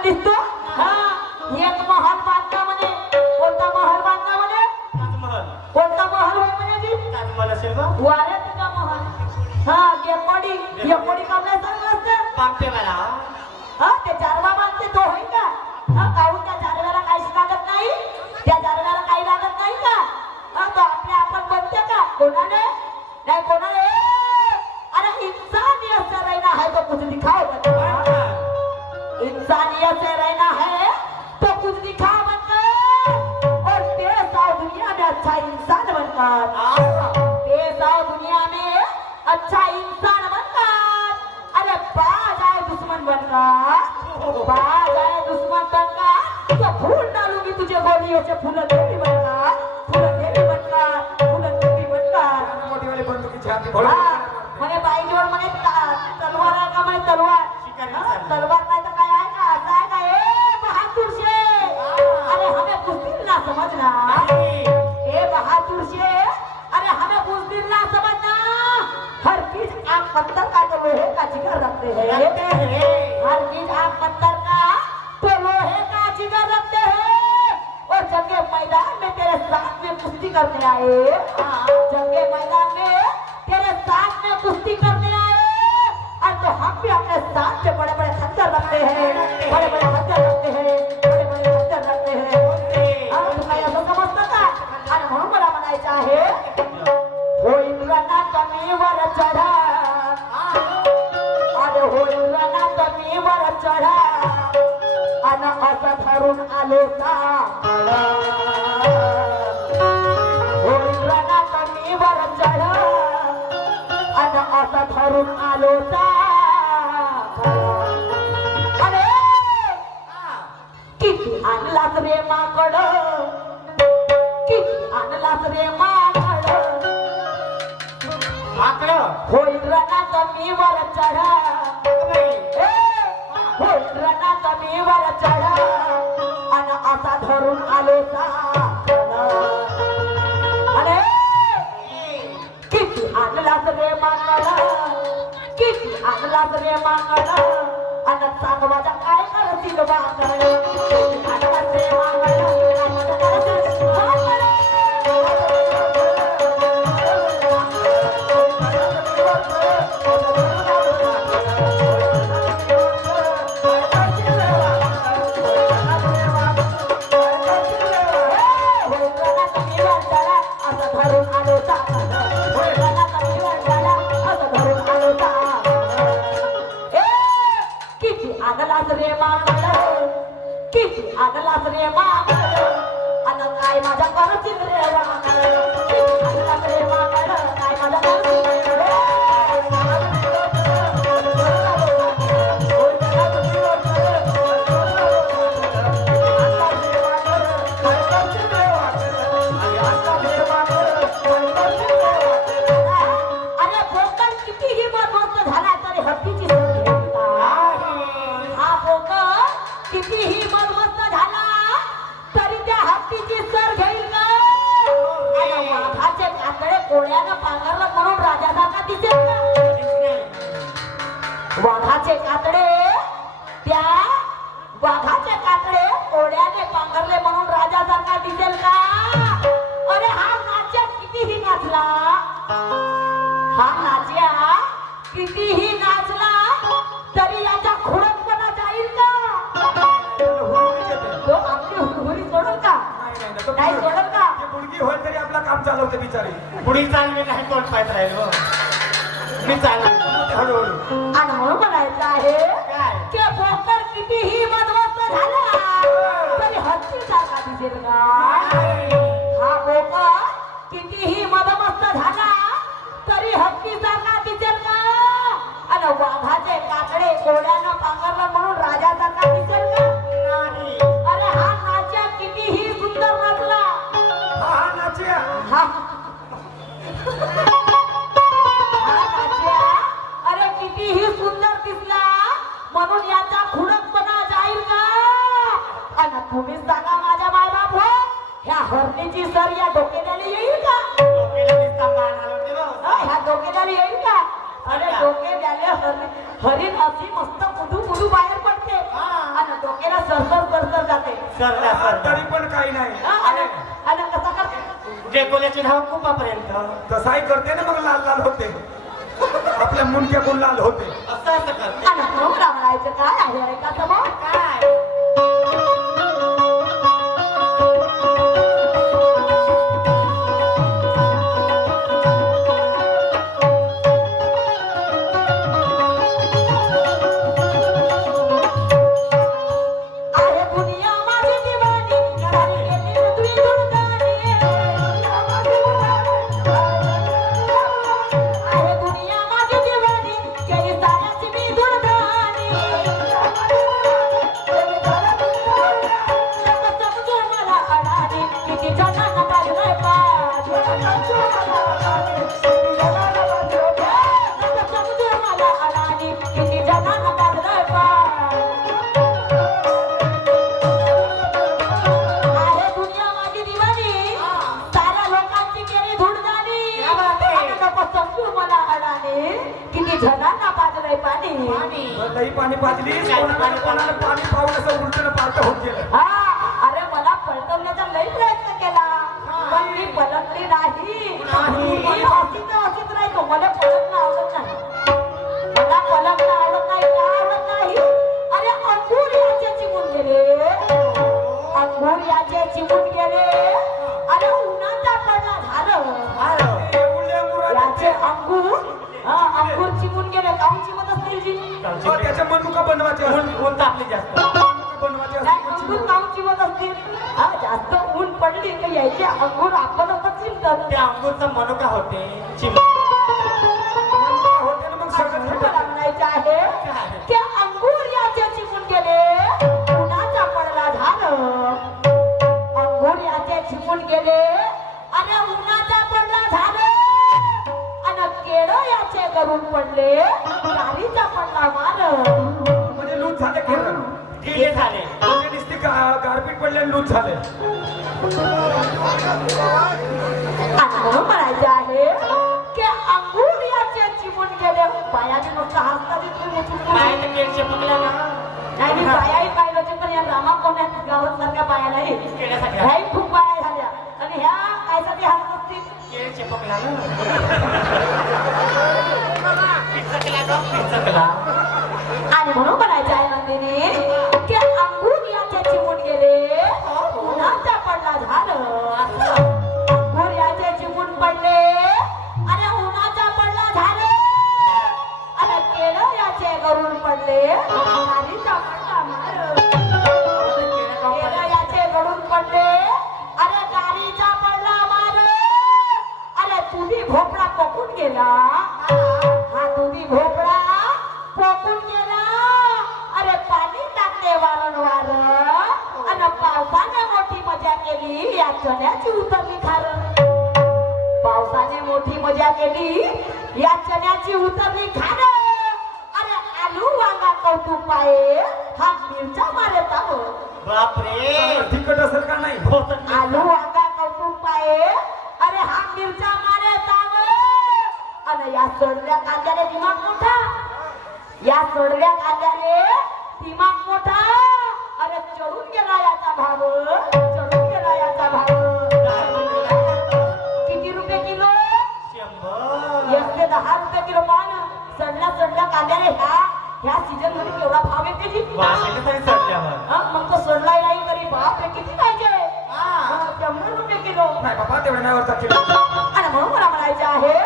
पण दिसतो हा एक महल बांधला म्हणे कोणता महल बांधला म्हणे ताजमहल कोणता महल होय म्हणे जी ताजमहल असेल ना वाऱ्याचा महल हा गेपडी कामले सांग असतं पापते मला हा ते चारवा बांधते तो होय का हा काहून त्या चारव्याला काहीच लागत नाही त्या चारव्याला काही लागत नाही का हा तो आपले आपण बनते का कोणाने नाही कोणाने अरे इंसानियत से रहना है तो कुछ दिखाओ इंसानियत से रहना है तो कुछ दिखाओ बनकर और देश और दुनिया में अच्छा इंसान बनकर देश और दुनिया में अच्छा इंसान बनकर अरे बाज आए दुश्मन बनकर बाज आए दुश्मन बनकर तो फूल डालूंगी तुझे गोलियों से फूल देवी बनकर मोठी वाली बंदुकी छाती म्हणे बाईजवळ म्हणे तलवार आहे का म्हणे तलवार तलवार नाही तर काय आहे का असं आहे का ए बहादुर शेख अरे हमें बुजदिल ना समझना ए बहादुर शेख अरे हमें बुजदिल ना समझना हर चीज आप पत्थर का तो लोहे का जिगर रखते हैं हर चीज आप पत्थर का तो लोहे का जिगर रखते हैं और जंगे मैदान में तेरे साथ में कुश्ती करने आए जंगे मैदान में तेरे साथ में कुश्ती करने आए और तो हम भी अपने साथ में बड़े बड़े खंजर रखते हैं बड़े बड़े खंजर रखते हैं बड़े बड़े खंजर रखते हैं और तुम्हें ऐसा समझता था और हम बड़ा बनाया है वो इंद्रना कमीवर चढ़ा अरे हो इंद्रना कमीवर चढ़ा अन असा धरून आलोता हो इंद्रना कमीवर चढ़ा अन असा धरून आलोता अरे किती आणलास रे माकड किती आणलास रे माकड हो इंद्रना कमीवर चढा हो इंद्रना कमीवर चढा अन असा धरून आलोता अरे किती आणलास रे माकड किती आणलास रे माकड अन सांग माझा काय करतील माकड आणलास रे माकड आणलास रे माकड अन काय माझ्या करतील रे माकड आणलास रे माकड काय माझ्या करतील रे अरे बोकड कितीही मधमस्त झाला तरी हत्तीची सर घेता हा बोकड कितीही मधमस्त झाला तरी त्या हत्तीची सर घेईल का वाघाचे कातडे कोळ्यानं पांघरलं म्हणून राजासारखा दिसेल का वाघाचे कातडे त्या वाघाचे कातडे कोळ्याने पांघरले म्हणून राजासारखा दिसेल का अरे हा नाच्या कितीही नाचला हा नाच्या कितीही नाचला तरी याचा खुडकपणा जाईल का तो आपली हुरहुरी सोडल का नाही सोडल का मुलगी होईल तरी आपलं काम चालवते बिचारी पुढील चालवे नाही तोंड पाहत राहील मी चालवते हळूहळू आणि म्हणून म्हणायचं आहे की बोकड कितीही मधमस्त झाला तरी हत्ती सारखा दिसेल का हा बोकड कितीही मधमस्त झाला तरी हत्ती सारखा दिसेल का आणि वाघाचे काकडे कोळ्यानं पांघरलं म्हणून राजासारखा दिसेल का अरे हा नाच्या कितीही सुंदर नाचला हा नाचिया हा नाच्या अरे कितीही सुंदर दिसला म्हणून याचा खुडकपणा जाईल का आणि तुम्ही सांगा माझ्या मायबाप हो ह्या हरणीची सर या डोक्याला येईल का ह्या डोक्याला येईल का अरे डोके द्याले हरिण अशी मस्त मुडू मुडू बाहेर पडते आणि डोक्याला सरसर जाते तरी पण काही नाही आणि कसा करते जे कोल्याचे नाव खूपापर्यंत तसाही करते ना मग लाल लाल होते आपल्या मुंडक्याकडून लाल होते असं करते आणि म्हणून रामायचं काय आहे ऐका मग काय आहे दुनिया माझी दिवाणी घराने गेली तुझी दुर्गाणी आहे दुनिया माझी दिवाणी केली साऱ्याची मी दुर्गाणी समजू मला अडाणी किती जणांना पाडलंय पाठ समजू मला अडाणी किती जणांना पाडलंय पाठ आहे दुनिया माझी दिवाणी साऱ्या लोकांची केली धूळ झाली क्या बात आहे? आणि नको समजू मला अडाणी किती जणांना पाजलंय पाणी लई पाणी पाजली कोणाला पाणी पाहून असं उलटून पालट होत गेलं हा अरे मला पलटवण्याचा लई प्रयत्न केला पण मी पलटली नाही मी हसीच राहतो मला पलटणं आवडत नाही मला पलटणं आवडत नाही का आवडत नाही अरे अंगूर याचे चिमून गेले अंगूर याचे चिमून गेले अरे उन्हाचा पडला झालं याचे अंगूर अंगूर चिमून गेले काहून चिमत असतील जी त्याच्या मनुका बनवायचे ऊन तापली जास्त बनवायचे नाही अंगूर काहून चिमत असतील जास्त ऊन पडली का यायचे अंगूर आपण चिमतात त्या अंगूरचं मनुका होते होते ना मग सगळं मला म्हणायचं आहे की अंगूर याचे चिमून गेले उन्हाचा पडला झालं अंगूर याचे चिमून गेले अरे उन्हाचा पडला झालं आणि केळं याचे गरून पडले गाडीचा पडला मार म्हणजे लूट झाले केलं ठीक झाले म्हणजे नुसती गारपीट पडले लूट झाले आणि म्हणून म्हणायचे आहे की अंगूर याचे चिमून गेले पायाने मस्त हसतात काय ते केळ चिपकला ना नाही मी बायाही पाहिलं पण या रामा कोण्यात गावात सारख्या बाया नाही केळ्यासाठी ह्याही खूप बाया झाल्या आणि ह्या कायसाठी हसत असतील केळ चिपकला ना पिचकला आणि म्हणून म्हणायचं आहे नंदिनी की अंगूर याचे चिमून गेले उन्हाचा पडला झालं अंगूर याचे चिमून पडले अरे उन्हाचा पडला झालं अरे केळं याचे गरून पडले गाडीचा पडला मार केळं याचे गरून पडले अरे गाडीचा पडला मार अरे तुझी भोपळा पकून गेला हा तुझी भोपळा पोकून गेला अरे पाणी टाकते वारंवार आणि पावसाने मोठी मजा केली या चण्याची उतरली खार पावसाने मोठी मजा केली या चण्याची उतरली खार अरे आलू वांगा कौतुक पाये हा मिरच्या मारत आहो बापरे तिखट असेल का नाही आलू वांगा कौतुक पाये अरे हा मिरच्या मारत आहो आणि या सोडल्या कांद्याने दिमाग मोठा या सोडल्या कांद्याने दिमाग मोठा अरे चढून गेला याचा भाव चढून गेला याचा भाव किती रुपये किलो 100 1 ते 10 रुपये किलो पान सडल्या कांद्याने ह्या सीजन मध्ये केवढा भाव येते जी वाशिंग तरी चढल्यावर मग तो सोडला नाही तरी बाप रे किती पाहिजे 100 रुपये किलो नाही बाबा तेवढ्या नाही वरचा किलो आणि म्हणून मला म्हणायचं आहे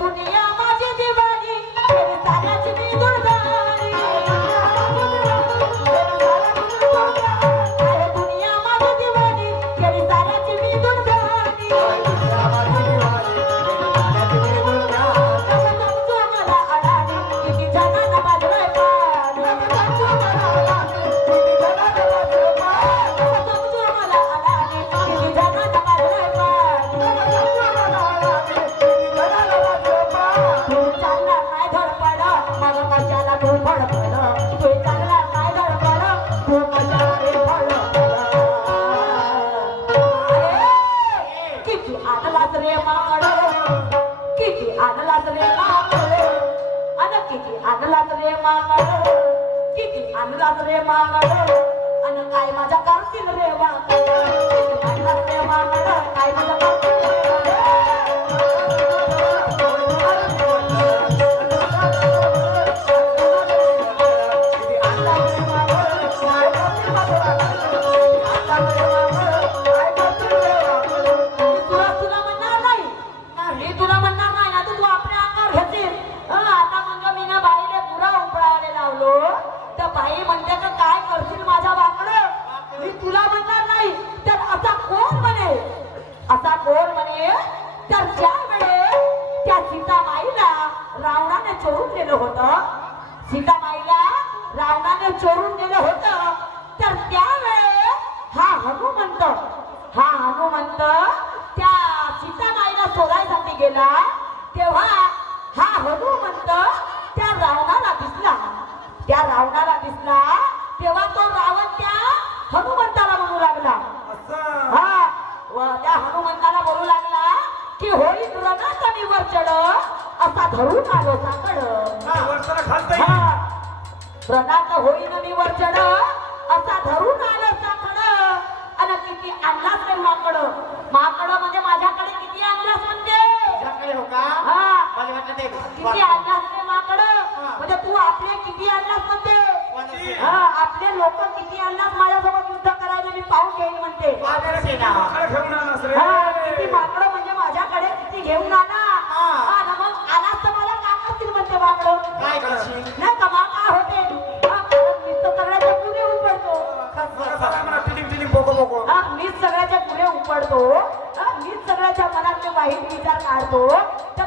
दुनिया माझी दिवाणी तेरी साऱ्याची मी दुर्गाणी आहे दुनिया माझी दिवाणी तेरी साऱ्याची मी दुर्गाणी समजू मला अडाणी किती जणांना पाजलंय पाणी समजू मला अडाणी किती जणांना पाजलंय पाणी तू चालला काय धडपड मग कशाला तू फडफड तू चालला काय धडपड तू कशाला रे फडफड किती आणलास रे माकड किती आणलास रे माकड किती आणलात रे मागड किती आणलात रे मागड आणि काय माझ्या करतील रे वागड किती आणलात रे मागड काय माझ्या करतील रे तुला म्हणणार नाही तुला म्हणणार नाही ना तू आपल्या अंगावर घेशील आता म्हणजे मी ना बाईले पुरा उंबळायला लावलो तर बाई म्हणते तर काय करशील माझ्या वाकडं मी तुला म्हणणार नाही तर असा कोण म्हणे तर ज्या वेळे त्या सीतामाईला रावणाने चोरून नेलं होतं सीतामाईला रावणाने चोरून नेलं होतं तर त्यावेळे हा हनुमंत त्या सीतामाईला शोधायसाठी गेला तेव्हा हा हनुमंत त्या रावणाला दिसला तेव्हा तो रावण त्या हनुमंताला म्हणू लागला त्या हनुमंताला बोलू लागला की होईल रणात मी वर चढ असा धरून आलो साकड रणात होईन मी वर चढ असा धरून आलो साकड आणि किती आणलास रे माकड म्हणजे माझ्याकडे किती आणलास म्हणते तुझ्याकडे हो का मला वाटलं ते किती आणलास रे माकड म्हणजे तू आपले किती आणलास म्हणते आपले लोक किती आणलास माझ्यासोबत युद्ध करायला मी पाहून घेईन म्हणते किती माकड म्हणजे माझ्याकडे किती घेऊन आला मग आलास तर मला का करतील म्हणते माकड काय करशील नाही का माका होते मीच तर सगळ्याच्या पुढे उपडतो मीच सगळ्याच्या पुढे उपडतो मीच सगळ्याच्या मनातले वाईट विचार काढतो तर